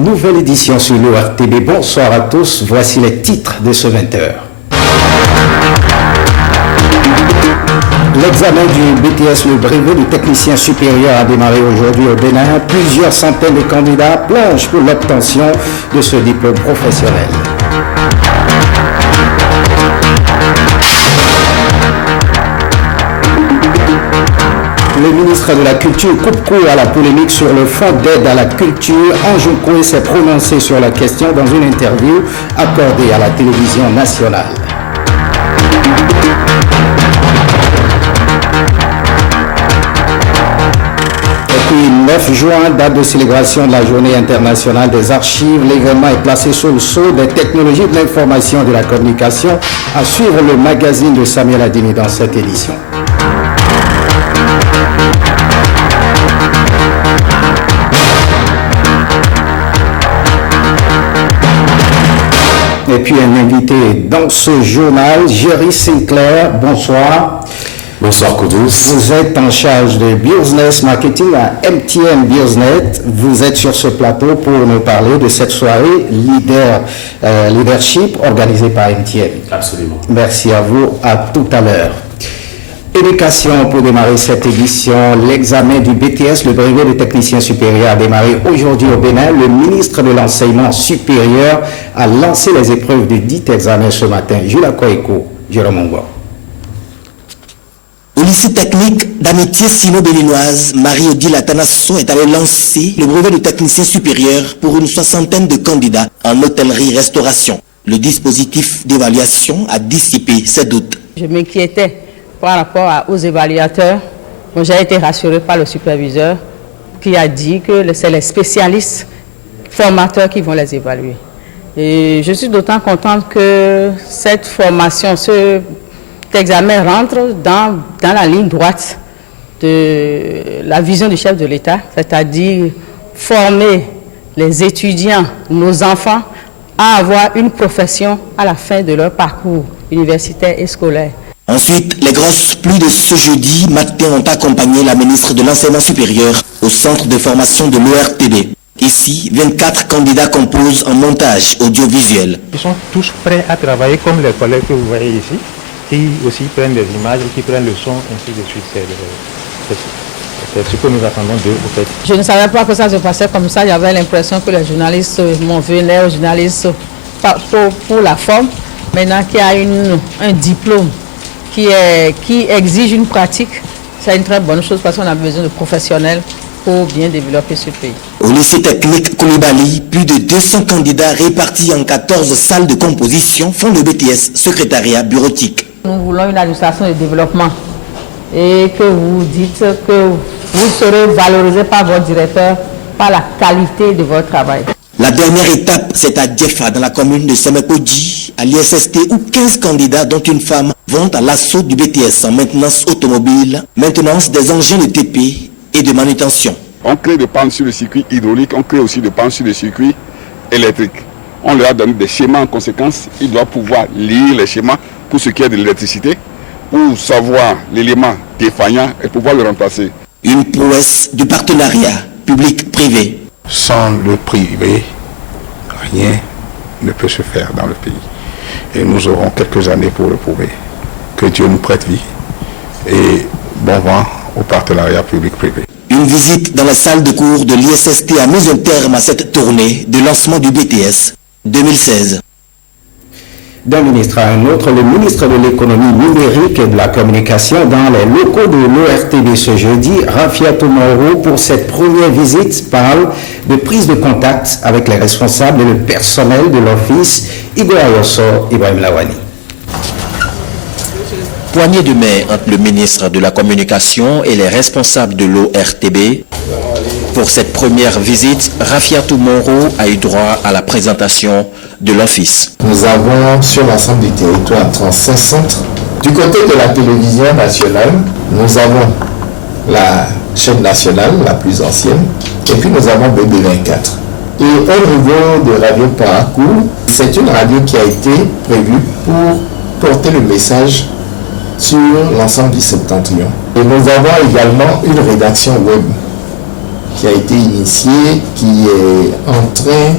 Nouvelle édition sur l'ORTB. Bonsoir à tous. Voici les titres de ce 20h. L'examen du BTS, le brevet du technicien supérieur, a démarré aujourd'hui au Bénin. Plusieurs centaines de candidats plongent pour l'obtention de ce diplôme professionnel. Le ministre de la Culture coupe court à la polémique sur le fonds d'aide à la culture. Anjou Koué s'est prononcé sur la question dans une interview accordée à la télévision nationale. Et puis 9 juin, date de célébration de la Journée internationale des archives. L'événement est placé sous le sceau des technologies de l'information et de la communication. À suivre le magazine de Samuel Adini dans cette édition. Et puis un invité dans ce journal, Jerry Sinclair. Bonsoir. Bonsoir Koudous. Vous êtes en charge de business marketing à MTN Business. Vous êtes sur ce plateau pour nous parler de cette soirée leadership organisée par MTN. Absolument. Merci à vous. À tout à l'heure. Éducation pour démarrer cette édition. L'examen du BTS, le brevet de technicien supérieur, a démarré aujourd'hui au Bénin. Le ministre de l'Enseignement supérieur a lancé les épreuves de dit examen ce matin. Jules Koeko, Jérôme Mongo. Au lycée technique d'amitié sino-béninoise, Marie-Odile Atanasso est allée lancer le brevet de technicien supérieur pour une soixantaine de candidats en hôtellerie-restauration. Le dispositif d'évaluation a dissipé ses doutes. Je m'inquiétais par rapport aux évaluateurs. Bon, j'ai été rassuré par le superviseur qui a dit que c'est les spécialistes formateurs qui vont les évaluer. Et je suis d'autant contente que cette formation, cet examen rentre dans la ligne droite de la vision du chef de l'État, c'est-à-dire former les étudiants, nos enfants, à avoir une profession à la fin de leur parcours universitaire et scolaire. Ensuite, les grosses pluies de ce jeudi matin ont accompagné la ministre de l'Enseignement supérieur au centre de formation de l'ORTB. Ici, 24 candidats composent un montage audiovisuel. Ils sont tous prêts à travailler comme les collègues que vous voyez ici, qui aussi prennent des images, qui prennent le son, ainsi de suite. C'est ce que nous attendons d'eux, au fait. Je ne savais pas que ça se passait comme ça. J'avais l'impression que les journalistes m'en venaient aux journalistes pour la forme. Maintenant qu'il y a un diplôme qui exige une pratique, c'est une très bonne chose parce qu'on a besoin de professionnels pour bien développer ce pays. Au lycée technique Koulibaly, plus de 200 candidats répartis en 14 salles de composition font le BTS secrétariat bureautique. Nous voulons une administration de développement et que vous dites que vous serez valorisé par votre directeur par la qualité de votre travail. La dernière étape, c'est à Djefa, dans la commune de Semekodji, à l'ISST, où 15 candidats, dont une femme, vont à l'assaut du BTS en maintenance automobile, maintenance des engins de TP et de manutention. On crée des pannes sur le circuit hydraulique, on crée aussi des pannes sur le circuit électrique. On leur a donné des schémas en conséquence. Ils doivent pouvoir lire les schémas pour ce qui est de l'électricité, pour savoir l'élément défaillant et pouvoir le remplacer. Une prouesse du partenariat public-privé. Sans le privé, rien ne peut se faire dans le pays. Et nous aurons quelques années pour le prouver. Que Dieu nous prête vie et bon vent au partenariat public-privé. Une visite dans la salle de cours de l'ISST a mis un terme à cette tournée de lancement du BTS 2016. D'un ministre à un autre, le ministre de l'économie numérique et de la communication dans les locaux de l'ORTB ce jeudi, Rafiatou Moro, pour cette première visite, parle de prise de contact avec les responsables et le personnel de l'office. Igor Ayosso, Ibrahim Lawani. Poignée de main entre le ministre de la Communication et les responsables de l'ORTB. Pour cette première visite, Rafiatou Moro a eu droit à la présentation de l'office. Nous avons sur l'ensemble du territoire 35 centres. Du côté de la télévision nationale, nous avons la chaîne nationale, la plus ancienne, et puis nous avons BB24. Et au niveau de Radio Parcours, c'est une radio qui a été prévue pour porter le message sur l'ensemble du septentrion. Et nous avons également une rédaction web qui a été initiée, qui est en train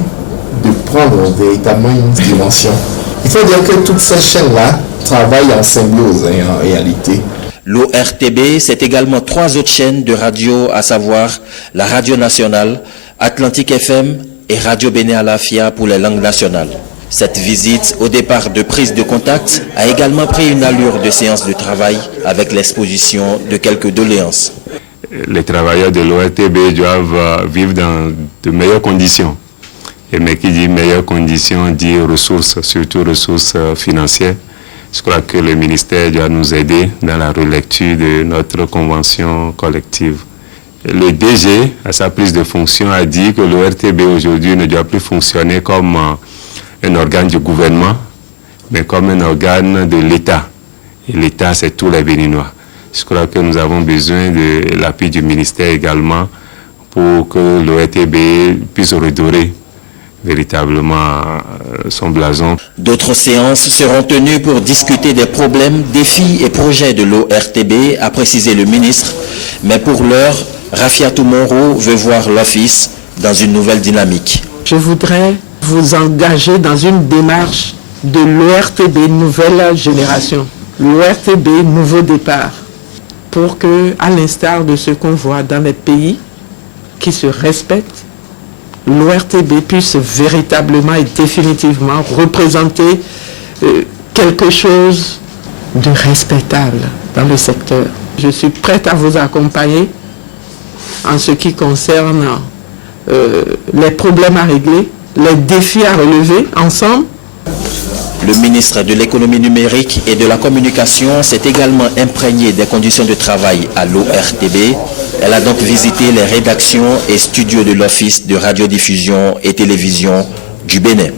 véritablement une dimension. Il faut dire que toutes ces chaînes-là travaillent en symbiose en réalité. L'ORTB, c'est également 3 autres chaînes de radio, à savoir la Radio Nationale, Atlantique FM et Radio Bénin Alafia pour les langues nationales. Cette visite, au départ de prise de contact, a également pris une allure de séance de travail avec l'exposition de quelques doléances. Les travailleurs de l'ORTB doivent vivre dans de meilleures conditions. Mais qui dit meilleures conditions dit ressources, surtout ressources financières. Je crois que le ministère doit nous aider dans la relecture de notre convention collective. Le DG, à sa prise de fonction, a dit que l'ORTB aujourd'hui ne doit plus fonctionner comme un organe du gouvernement, mais comme un organe de l'État. Et l'État, c'est tous les Béninois. Je crois que nous avons besoin de l'appui du ministère également pour que l'ORTB puisse redorer véritablement son blason. D'autres séances seront tenues pour discuter des problèmes, défis et projets de l'ORTB, a précisé le ministre. Mais pour l'heure, Rafiatou Monroe veut voir l'office dans une nouvelle dynamique. Je voudrais vous engager dans une démarche de l'ORTB nouvelle génération, l'ORTB nouveau départ, pour que, à l'instar de ce qu'on voit dans les pays qui se respectent, l'ORTB puisse véritablement et définitivement représenter quelque chose de respectable dans le secteur. Je suis prête à vous accompagner en ce qui concerne les problèmes à régler, les défis à relever ensemble. Le ministre de l'économie numérique et de la communication s'est également imprégné des conditions de travail à l'ORTB. Elle a donc visité les rédactions et studios de l'Office de radiodiffusion et télévision du Bénin.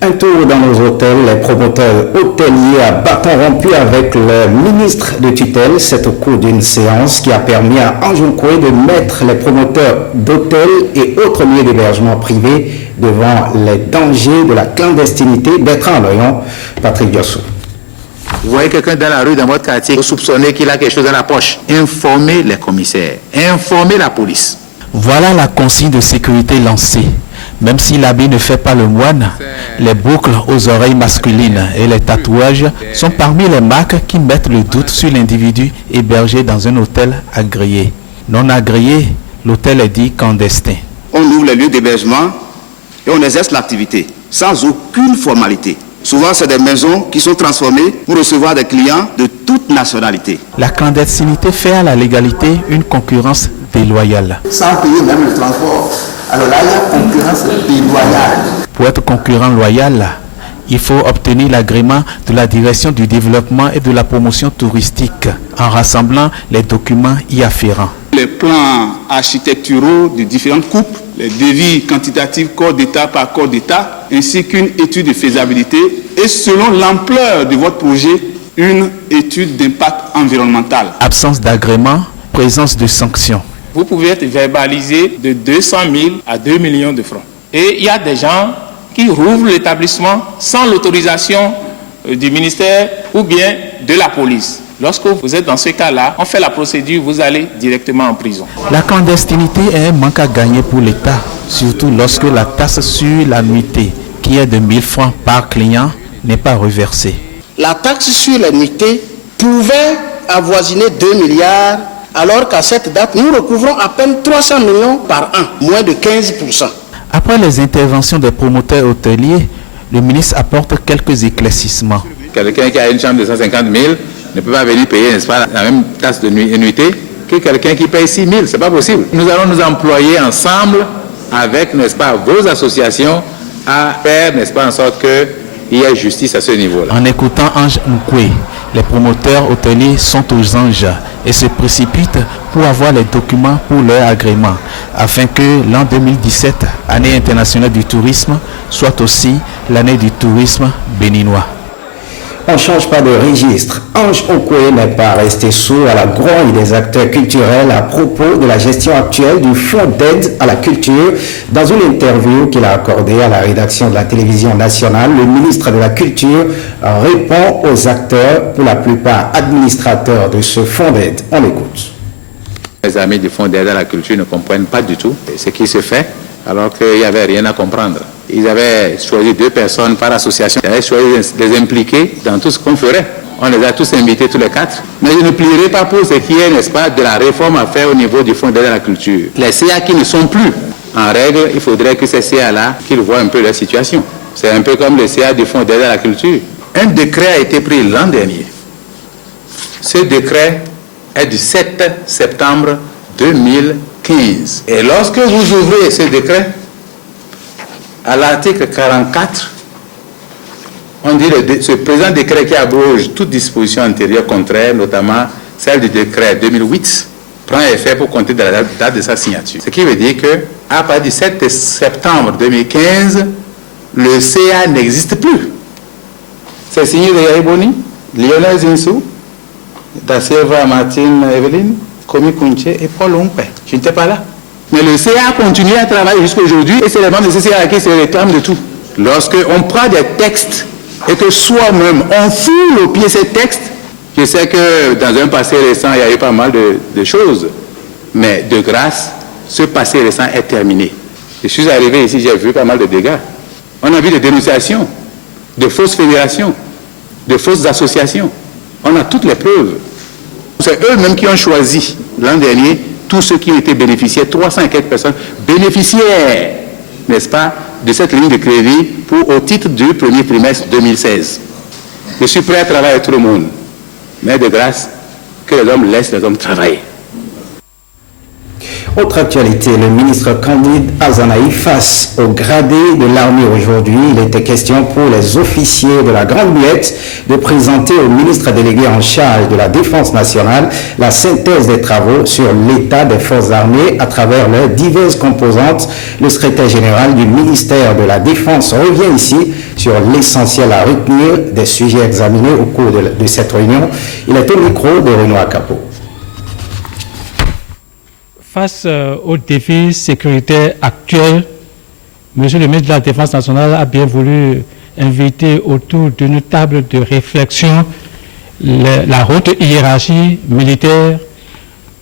Un tour dans nos hôtels, les promoteurs hôteliers à bâton rompu avec le ministre de tutelle. C'est au cours d'une séance qui a permis à Anjoukoué de mettre les promoteurs d'hôtels et autres lieux d'hébergement privés devant les dangers de la clandestinité. Bertrand Loyon, Patrick Diossou. Vous voyez quelqu'un dans la rue, dans votre quartier, vous soupçonnez qu'il a quelque chose dans la poche. Informez les commissaires, informez la police. Voilà la consigne de sécurité lancée. Même si l'habit ne fait pas le moine, les boucles aux oreilles masculines et les tatouages sont parmi les marques qui mettent le doute sur l'individu hébergé dans un hôtel agréé. Non agréé, l'hôtel est dit clandestin. On ouvre les lieux d'hébergement et on exerce l'activité sans aucune formalité. Souvent, c'est des maisons qui sont transformées pour recevoir des clients de toute nationalité. La clandestinité fait à la légalité une concurrence déloyale. Sans payer même le transport. Alors là, il y a concurrence déloyale. Pour être concurrent loyal, il faut obtenir l'agrément de la direction du développement et de la promotion touristique en rassemblant les documents y afférents. Les plans architecturaux de différentes coupes, les devis quantitatifs corps d'État par corps d'État, ainsi qu'une étude de faisabilité et selon l'ampleur de votre projet, une étude d'impact environnemental. Absence d'agrément, présence de sanctions. Vous pouvez être verbalisé de 200 000 à 2 millions de francs. Et il y a des gens qui rouvrent l'établissement sans l'autorisation du ministère ou bien de la police. Lorsque vous êtes dans ce cas-là, on fait la procédure, vous allez directement en prison. La clandestinité est un manque à gagner pour l'État, surtout lorsque la taxe sur la nuitée, qui est de 1 000 francs par client, n'est pas reversée. La taxe sur la nuitée pouvait avoisiner 2 milliards, alors qu'à cette date, nous recouvrons à peine 300 millions par an, moins de 15%. Après les interventions des promoteurs hôteliers, le ministre apporte quelques éclaircissements. Quelqu'un qui a une chambre de 150 000 ne peut pas venir payer, n'est-ce pas, la même taxe de nuitée que quelqu'un qui paye 6 000. Ce n'est pas possible. Nous allons nous employer ensemble avec, n'est-ce pas, vos associations à faire, n'est-ce pas, en sorte qu'il y ait justice à ce niveau-là. En écoutant Ange Nkwe, les promoteurs hôteliers sont aux anges et se précipitent pour avoir les documents pour leur agrément, afin que l'an 2017, année internationale du tourisme, soit aussi l'année du tourisme béninois. On ne change pas de registre. Ange Okwe n'est pas resté sourd à la grogne des acteurs culturels à propos de la gestion actuelle du Fonds d'aide à la culture. Dans une interview qu'il a accordée à la rédaction de la télévision nationale, le ministre de la Culture répond aux acteurs, pour la plupart administrateurs de ce fonds d'aide. On l'écoute. Les amis du Fonds d'aide à la culture ne comprennent pas du tout ce qui se fait. alors qu'il n'y avait rien à comprendre. Ils avaient choisi 2 personnes par association, ils avaient choisi de les impliquer dans tout ce qu'on ferait. On les a tous invités, tous les 4. Mais je ne plierai pas pour ce qui est, n'est-ce pas, de la réforme à faire au niveau du Fonds d'aide à la culture. Les CA qui ne sont plus en règle, il faudrait que ces CA-là, qu'ils voient un peu la situation. C'est un peu comme les CA du Fonds d'aide à la culture. Un décret a été pris l'an dernier. Ce décret est du 7 septembre 2015. Et lorsque vous ouvrez ce décret, à l'article 44, on dit ce présent décret qui abroge toute disposition antérieure contraire, notamment celle du décret 2008, prend effet pour compter de la date de sa signature. Ce qui veut dire qu'à partir du 7 septembre 2015, le CA n'existe plus. C'est signé de Yahya Boni, Lionel Zinsou, Da Silva Martine Evelyne, Komi Kounche et Paul Ompé. Je n'étais pas là. Mais le CA continue à travailler jusqu'à aujourd'hui et c'est les membres de ce CA qui se réclament de tout. Lorsqu'on prend des textes et que soi-même on foule au pied ces textes, je sais que dans un passé récent, il y a eu pas mal de choses, mais de grâce, ce passé récent est terminé. Je suis arrivé ici, j'ai vu pas mal de dégâts. On a vu des dénonciations, de fausses fédérations, de fausses associations. On a toutes les preuves. C'est eux-mêmes qui ont choisi l'an dernier tous ceux qui étaient bénéficiaires, 300 et quelques personnes bénéficiaires, n'est-ce pas, de cette ligne de crédit au titre du premier trimestre 2016. Je suis prêt à travailler avec tout le monde, mais de grâce, que les hommes laissent les hommes travailler. Autre actualité, le ministre Candide Azanaï face au gradé de l'armée aujourd'hui. Il était question pour les officiers de la Grande Muette de présenter au ministre délégué en charge de la Défense nationale la synthèse des travaux sur l'état des forces armées à travers leurs diverses composantes. Le secrétaire général du ministère de la Défense revient ici sur l'essentiel à retenir des sujets examinés au cours de cette réunion. Il est au micro de Renoir Capot. Face aux défis sécuritaires actuels, M. le ministre de la Défense nationale a bien voulu inviter autour d'une table de réflexion la haute hiérarchie militaire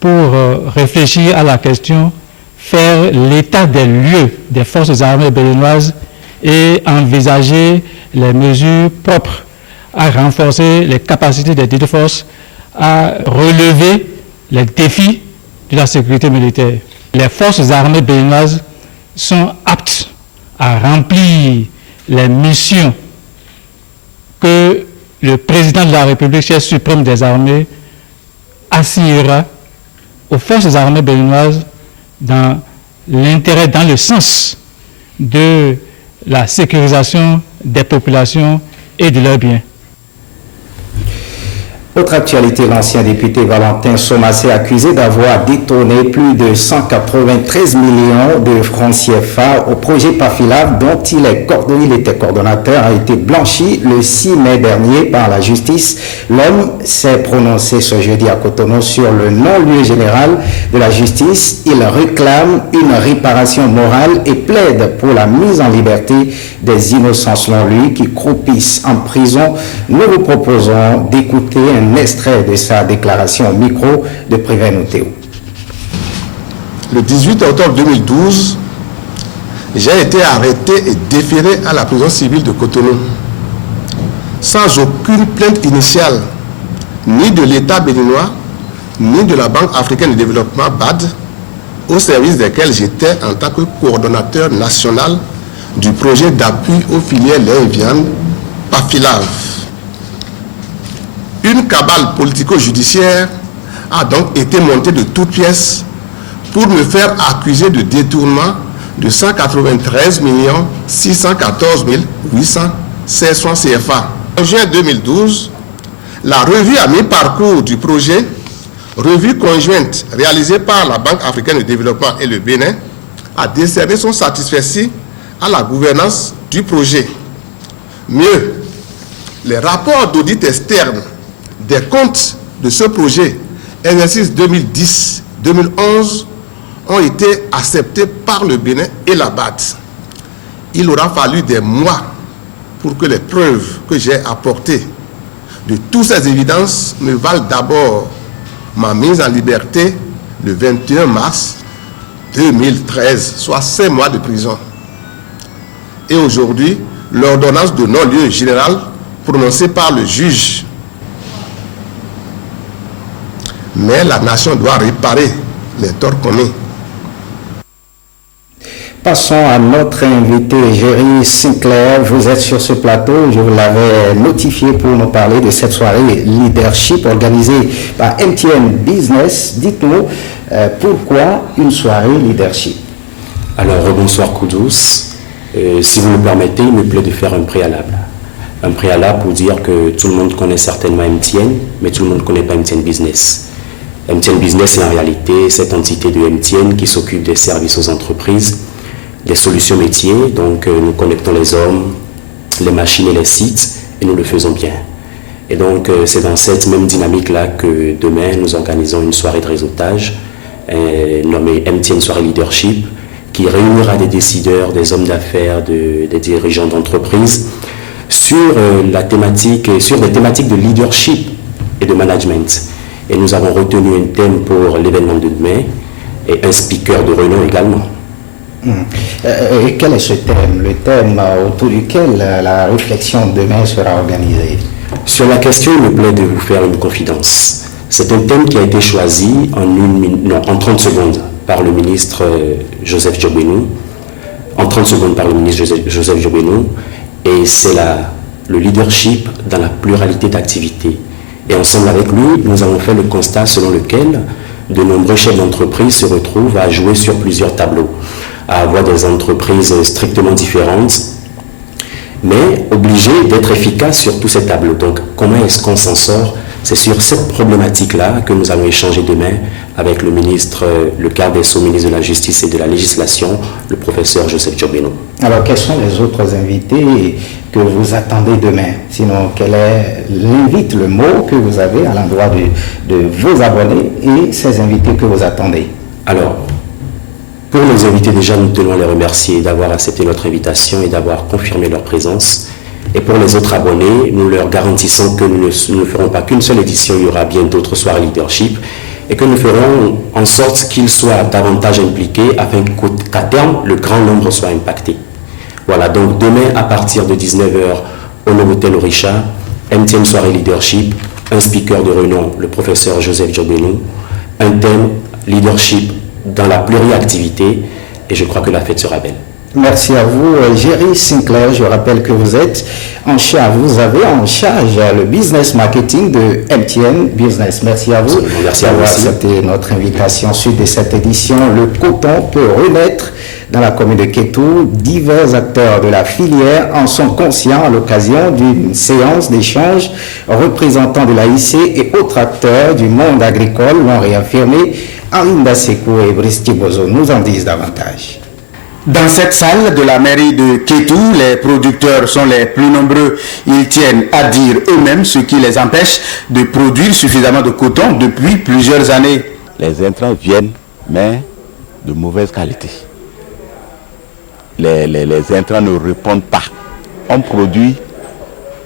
pour réfléchir à la question, faire l'état des lieux des forces armées béninoises et envisager les mesures propres à renforcer les capacités des dites forces, à relever les défis de la sécurité militaire. Les forces armées béninoises sont aptes à remplir les missions que le président de la République, chef suprême des armées, assignera aux forces armées béninoises dans l'intérêt, dans le sens de la sécurisation des populations et de leurs biens. Autre actualité, l'ancien député Valentin Somassé accusé d'avoir détourné plus de 193 millions de francs CFA au projet PAFILAV dont il était coordonnateur, a été blanchi le 6 mai dernier par la justice. L'homme s'est prononcé ce jeudi à Cotonou sur le non-lieu général de la justice. Il réclame une réparation morale et plaide pour la mise en liberté des innocents selon lui qui croupissent en prison. Nous vous proposons d'écouter un extrait de sa déclaration au micro de Préven Théo. Le 18 octobre 2012, j'ai été arrêté et déféré à la prison civile de Cotonou, sans aucune plainte initiale, ni de l'État béninois, ni de la Banque africaine de développement BAD, au service desquels j'étais en tant que coordonnateur national du projet d'appui aux filières lait et viande PAFILAV. Une cabale politico-judiciaire a donc été montée de toutes pièces pour me faire accuser de détournement de 193 614 816 francs CFA. En juin 2012, la revue à mi-parcours du projet, revue conjointe réalisée par la Banque africaine de développement et le Bénin, a décerné son satisfecit à la gouvernance du projet. Mieux, les rapports d'audit externe des comptes de ce projet, exercice 2010-2011, ont été acceptés par le Bénin et la BAD. Il aura fallu des mois pour que les preuves que j'ai apportées de toutes ces évidences me valent d'abord ma mise en liberté le 21 mars 2013, soit 5 mois de prison. Et aujourd'hui, l'ordonnance de non-lieu général prononcée par le juge. Mais la nation doit réparer les torts commis. Passons à notre invité, Jerry Sinclair. Vous êtes sur ce plateau, je vous l'avais notifié pour nous parler de cette soirée leadership organisée par MTN Business. Dites-nous, pourquoi une soirée leadership? Alors, bonsoir Koudous. Si vous me permettez, il me plaît de faire un préalable. Un préalable pour dire que tout le monde connaît certainement MTN, mais tout le monde ne connaît pas MTN Business. MTN Business est en réalité cette entité de MTN qui s'occupe des services aux entreprises, des solutions métiers. Donc nous connectons les hommes, les machines et les sites, et nous le faisons bien. Et donc c'est dans cette même dynamique-là que demain nous organisons une soirée de réseautage nommée MTN Soirée Leadership, qui réunira des décideurs, des hommes d'affaires, des dirigeants d'entreprises sur des thématiques de leadership et de management. Et nous avons retenu un thème pour l'événement de demain et un speaker de renom également. Et quel est ce thème? Le thème autour duquel la réflexion de demain sera organisée? Sur la question, il me plaît de vous faire une confidence. C'est un thème qui a été choisi en 30 secondes par le ministre Joseph Diobenou. En 30 secondes par le ministre Joseph Diobenou. Et c'est le leadership dans la pluralité d'activités. Et ensemble avec lui, nous avons fait le constat selon lequel de nombreux chefs d'entreprise se retrouvent à jouer sur plusieurs tableaux, à avoir des entreprises strictement différentes, mais obligés d'être efficaces sur tous ces tableaux. Donc, comment est-ce qu'on s'en sort? C'est sur cette problématique-là que nous allons échanger demain avec le ministre, le garde des Sceaux, ministre de la Justice et de la Législation, le professeur Joseph Diobenou. Alors, quels sont les autres invités que vous attendez demain? Sinon, quel est l'invite, le mot que vous avez à l'endroit de vos abonnés et ces invités que vous attendez? Alors, pour nos invités, déjà, nous tenons à les remercier d'avoir accepté notre invitation et d'avoir confirmé leur présence. Et pour les autres abonnés, nous leur garantissons que nous ne ferons pas qu'une seule édition, il y aura bien d'autres soirées leadership et que nous ferons en sorte qu'ils soient davantage impliqués afin qu'à terme, le grand nombre soit impacté. Voilà, donc demain à partir de 19h au Novotel Orisha, MTN Soirée Leadership, un speaker de renom, le professeur Joseph Diobenou, un thème leadership dans la pluriactivité et je crois que la fête sera belle. Merci à vous, Jerry Sinclair. Je rappelle que vous êtes vous avez en charge le business marketing de MTN Business. Merci à vous d'avoir accepté notre invitation suite de cette édition. Le coton peut renaître dans la commune de Kétou. Divers acteurs de la filière en sont conscients à l'occasion d'une séance d'échange. Représentants de l'AIC et autres acteurs du monde agricole l'ont réaffirmé. Arinda Sekou et Brice Tibozo nous en disent davantage. Dans cette salle de la mairie de Kétou, les producteurs sont les plus nombreux. Ils tiennent à dire eux-mêmes ce qui les empêche de produire suffisamment de coton depuis plusieurs années. Les intrants viennent, mais de mauvaise qualité. Les intrants ne répondent pas. On produit,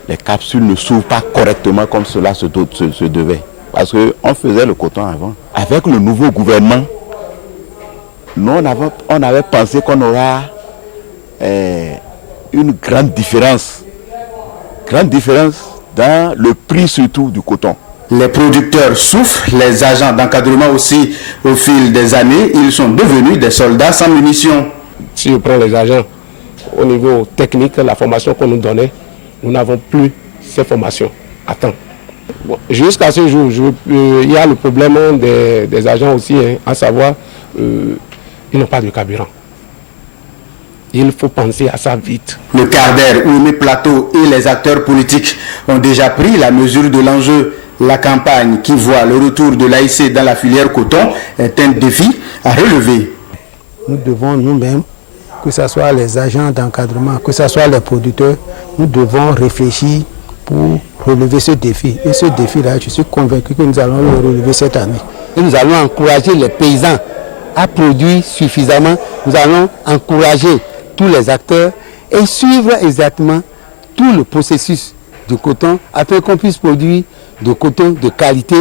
les capsules ne s'ouvrent pas correctement comme cela se devait. Parce qu'on faisait le coton avant. Avec le nouveau gouvernement, nous, on avait pensé qu'on aura une grande différence dans le prix surtout du coton. Les producteurs souffrent, les agents d'encadrement aussi. Au fil des années, ils sont devenus des soldats sans munitions. Si je prends les agents, au niveau technique, la formation qu'on nous donnait, nous n'avons plus ces formations à temps. Bon, jusqu'à ce jour, il y a le problème des agents aussi, à savoir... ils n'ont pas de carburant. Il faut penser à ça vite. Le quart d'heure où mes plateaux et les acteurs politiques ont déjà pris la mesure de l'enjeu. La campagne qui voit le retour de l'AIC dans la filière coton est un défi à relever. Nous devons nous-mêmes, que ce soit les agents d'encadrement, que ce soit les producteurs, nous devons réfléchir pour relever ce défi. Et ce défi-là, je suis convaincu que nous allons le relever cette année. Et nous allons encourager les paysans à produire suffisamment. Nous allons encourager tous les acteurs et suivre exactement tout le processus du coton afin qu'on puisse produire du coton de qualité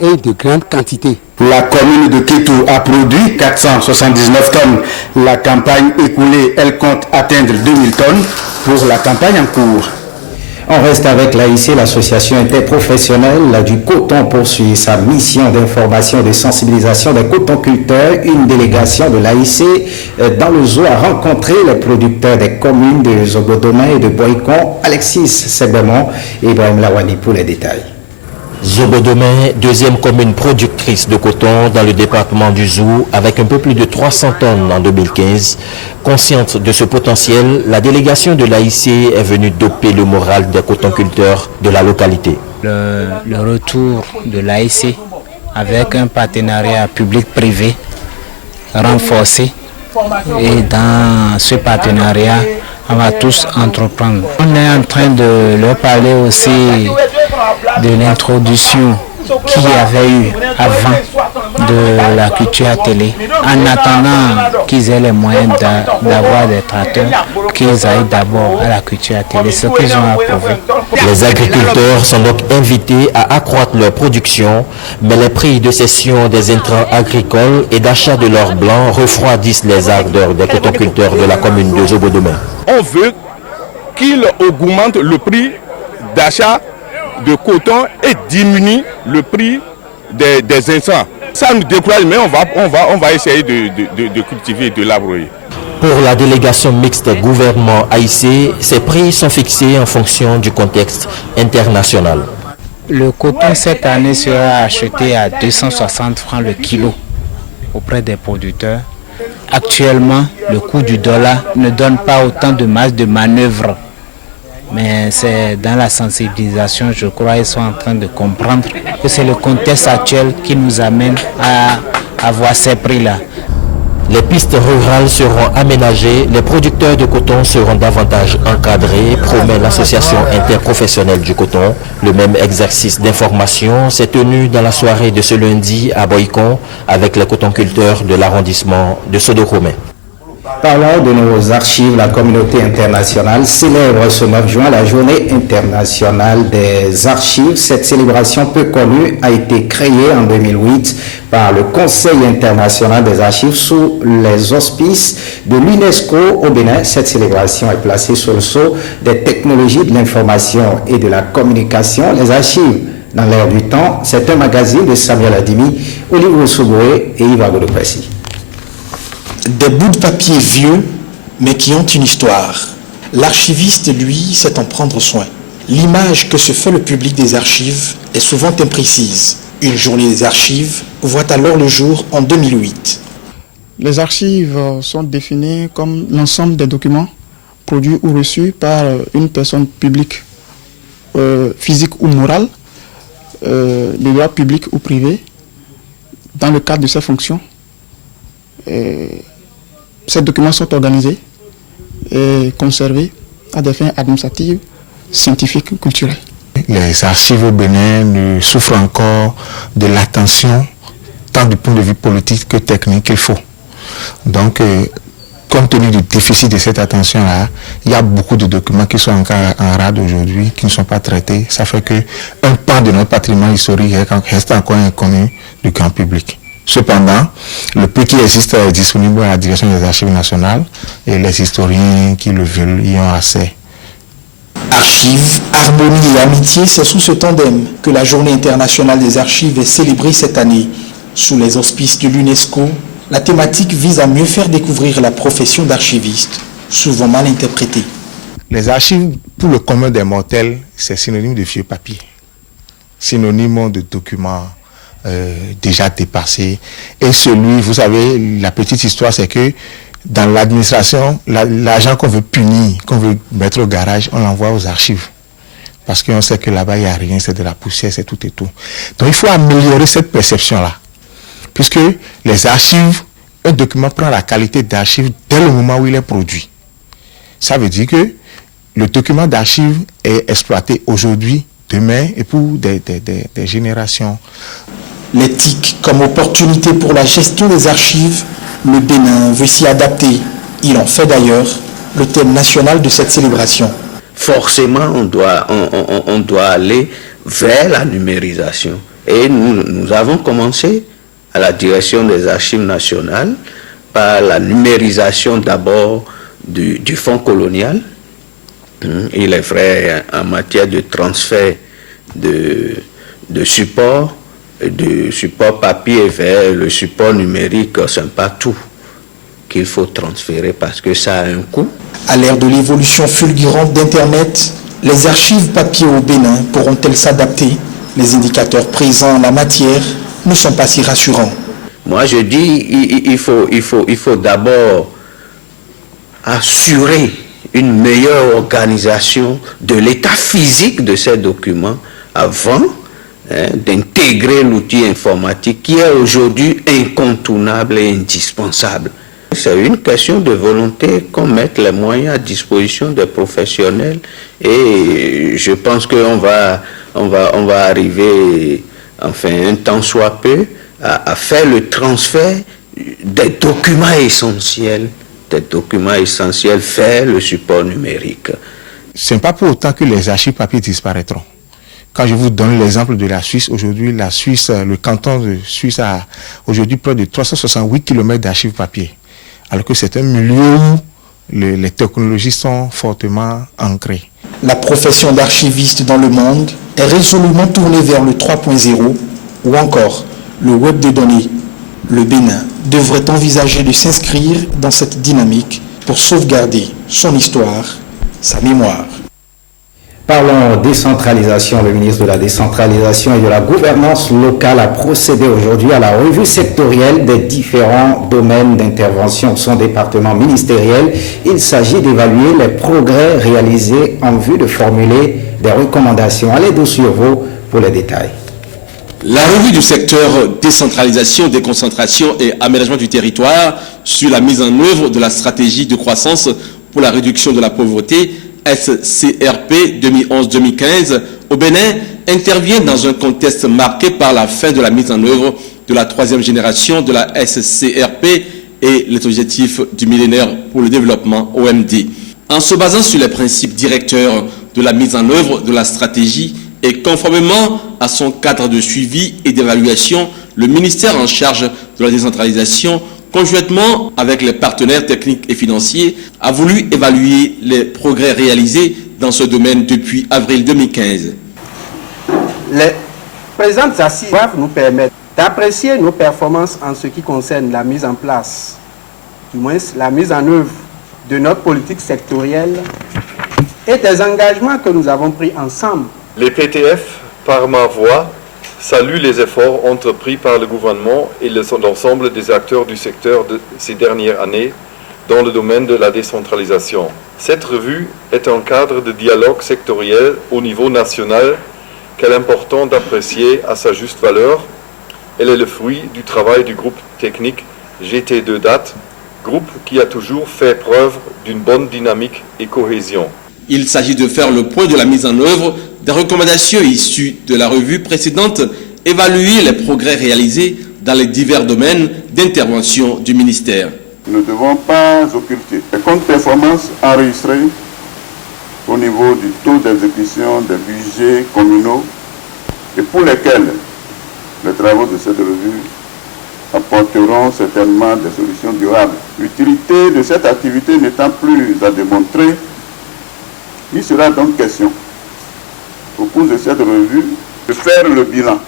et de grandes quantités. La commune de Kétou a produit 479 tonnes. La campagne écoulée, elle compte atteindre 2000 tonnes pour la campagne en cours. On reste avec l'AIC, l'association interprofessionnelle du coton poursuit sa mission d'information et de sensibilisation des cotonculteurs. Une délégation de l'AIC dans le zoo a rencontré les producteurs des communes de Zobodoma et de Boycon. Alexis Sebemon et Ibrahim Lawani pour les détails. Zobodoma, deuxième commune productrice de coton dans le département du Zou, avec un peu plus de 300 tonnes en 2015. Consciente de ce potentiel, la délégation de l'AIC est venue doper le moral des cotonculteurs de la localité. Le retour de l'AIC avec un partenariat public-privé renforcé, et dans ce partenariat, on va tous entreprendre. On est en train de leur parler aussi de l'introduction qu'il y avait eu avant de la culture à télé. En attendant qu'ils aient les moyens d'avoir des tracteurs, qu'ils aillent d'abord à la culture à télé, ce qu'ils ont approuvé. Les agriculteurs sont donc invités à accroître leur production, mais les prix de cession des intrants agricoles et d'achat de l'or blanc refroidissent les ardeurs des cotonculteurs de la commune de Zobodoma. On veut qu'ils augmentent le prix d'achat de coton et diminuent le prix des intrants. Ça nous décourage, mais on va essayer de cultiver et de labourer. Pour la délégation mixte gouvernement AIC, ces prix sont fixés en fonction du contexte international. Le coton cette année sera acheté à 260 francs le kilo auprès des producteurs. Actuellement, le coût du dollar ne donne pas autant de marge de manœuvre. Mais c'est dans la sensibilisation, je crois, ils sont en train de comprendre que c'est le contexte actuel qui nous amène à avoir ces prix-là. Les pistes rurales seront aménagées, les producteurs de coton seront davantage encadrés, promet l'association interprofessionnelle du coton. Le même exercice d'information s'est tenu dans la soirée de ce lundi à Boycon avec les cotonculteurs de l'arrondissement de Sodoromé. Parlons de nos archives. La communauté internationale célèbre ce 9 juin la journée internationale des archives. Cette célébration peu connue a été créée en 2008 par le Conseil international des archives sous les auspices de l'UNESCO au Bénin. Cette célébration est placée sous le sceau des technologies de l'information et de la communication. Les archives dans l'air du temps, c'est un magazine de Samuel Adimi, Olivier Souboué et Yves Agodopessi. Des bouts de papier vieux, mais qui ont une histoire. L'archiviste, lui, sait en prendre soin. L'image que se fait le public des archives est souvent imprécise. Une journée des archives voit alors le jour en 2008. Les archives sont définies comme l'ensemble des documents produits ou reçus par une personne publique, physique ou morale, de droit public ou privé, dans le cadre de ses fonctions. Ces documents sont organisés et conservés à des fins administratives, scientifiques, culturelles. Les archives au Bénin souffrent encore de l'attention, tant du point de vue politique que technique qu'il faut. Donc, compte tenu du déficit de cette attention-là, il y a beaucoup de documents qui sont encore en rade aujourd'hui, qui ne sont pas traités. Ça fait qu'un pan de notre patrimoine historique reste encore inconnu du grand public. Cependant, le peu qui existe est disponible à la direction des archives nationales et les historiens qui le veulent y ont accès. Archives, harmonie et amitié, c'est sous ce tandem que la Journée internationale des archives est célébrée cette année. Sous les auspices de l'UNESCO, la thématique vise à mieux faire découvrir la profession d'archiviste, souvent mal interprétée. Les archives, pour le commun des mortels, c'est synonyme de vieux papier, synonyme de documents déjà dépassé. Et celui, vous savez, la petite histoire, c'est que dans l'administration, l'agent qu'on veut punir, qu'on veut mettre au garage, on l'envoie aux archives. Parce qu'on sait que là-bas, il n'y a rien, c'est de la poussière, c'est tout et tout. Donc il faut améliorer cette perception-là. Puisque les archives, un document prend la qualité d'archive dès le moment où il est produit. Ça veut dire que le document d'archive est exploité aujourd'hui, demain et pour des générations. L'éthique comme opportunité pour la gestion des archives, le Bénin veut s'y adapter. Il en fait d'ailleurs le thème national de cette célébration. Forcément, on doit aller vers la numérisation Et nous avons commencé à la direction des archives nationales par la numérisation d'abord du fonds colonial. Il est vrai, en matière de transfert de support, du support papier vers le support numérique, ce n'est pas tout qu'il faut transférer parce que ça a un coût. À l'ère de l'évolution fulgurante d'Internet, les archives papier au Bénin pourront-elles s'adapter? Les indicateurs présents en la matière ne sont pas si rassurants. Moi je dis il faut d'abord assurer une meilleure organisation de l'état physique de ces documents avant d'intégrer l'outil informatique qui est aujourd'hui incontournable et indispensable. C'est une question de volonté qu'on mette les moyens à disposition des professionnels et je pense qu'on va arriver, enfin un temps soit peu, à faire le transfert des documents essentiels, faire le support numérique. Ce n'est pas pour autant que les archives papier disparaîtront. Quand je vous donne l'exemple de la Suisse, aujourd'hui, le canton de Suisse a aujourd'hui près de 368 km d'archives papier. Alors que c'est un milieu où les technologies sont fortement ancrées. La profession d'archiviste dans le monde est résolument tournée vers le 3.0 ou encore le web des données. Le Bénin devrait envisager de s'inscrire dans cette dynamique pour sauvegarder son histoire, sa mémoire. Parlons décentralisation. Le ministre de la décentralisation et de la gouvernance locale a procédé aujourd'hui à la revue sectorielle des différents domaines d'intervention de son département ministériel. Il s'agit d'évaluer les progrès réalisés en vue de formuler des recommandations. Allez sur vous pour les détails. La revue du secteur décentralisation, déconcentration et aménagement du territoire sur la mise en œuvre de la stratégie de croissance pour la réduction de la pauvreté SCRP 2011-2015 au Bénin intervient dans un contexte marqué par la fin de la mise en œuvre de la troisième génération de la SCRP et les objectifs du millénaire pour le développement OMD. En se basant sur les principes directeurs de la mise en œuvre de la stratégie et conformément à son cadre de suivi et d'évaluation, le ministère en charge de la décentralisation, conjointement avec les partenaires techniques et financiers, a voulu évaluer les progrès réalisés dans ce domaine depuis avril 2015. Les présentes assises doivent nous permettre d'apprécier nos performances en ce qui concerne la mise en place, du moins la mise en œuvre de notre politique sectorielle et des engagements que nous avons pris ensemble. Les PTF, par ma voix, saluent les efforts entrepris par le gouvernement et l'ensemble des acteurs du secteur de ces dernières années dans le domaine de la décentralisation. Cette revue est un cadre de dialogue sectoriel au niveau national qu'elle est important d'apprécier à sa juste valeur. Elle est le fruit du travail du groupe technique GT2DAT, groupe qui a toujours fait preuve d'une bonne dynamique et cohésion. Il s'agit de faire le point de la mise en œuvre des recommandations issues de la revue précédente, évaluer les progrès réalisés dans les divers domaines d'intervention du ministère. Nous ne devons pas occulter les comptes performances enregistrés au niveau du taux d'exécution des budgets communaux et pour lesquels les travaux de cette revue apporteront certainement des solutions durables. L'utilité de cette activité n'étant plus à démontrer, il sera donc question, au cours de cette revue, de faire le bilan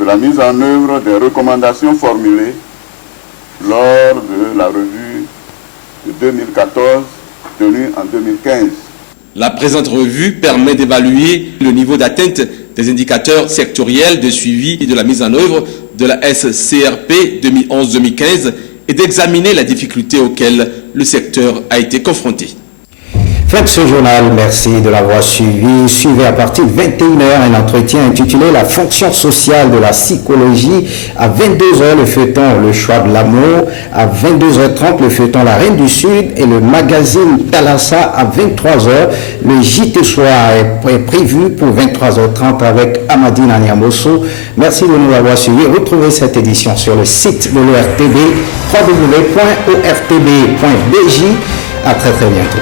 de la mise en œuvre des recommandations formulées lors de la revue de 2014 tenue en 2015. La présente revue permet d'évaluer le niveau d'atteinte des indicateurs sectoriels de suivi et de la mise en œuvre de la SCRP 2011-2015 et d'examiner les difficultés auxquelles le secteur a été confronté. Faites ce journal, merci de l'avoir suivi. Suivez à partir de 21h un entretien intitulé « La fonction sociale de la psychologie ». À 22h, le feuilleton « Le choix de l'amour ». À 22h30, le feuilleton « La Reine du Sud » et le magazine Thalassa à 23h. Le JT Soir est prévu pour 23h30 avec Amadine Aniamoso. Merci de nous avoir suivis. Retrouvez cette édition sur le site de l'ORTB, www.ortb.bj. À très bientôt.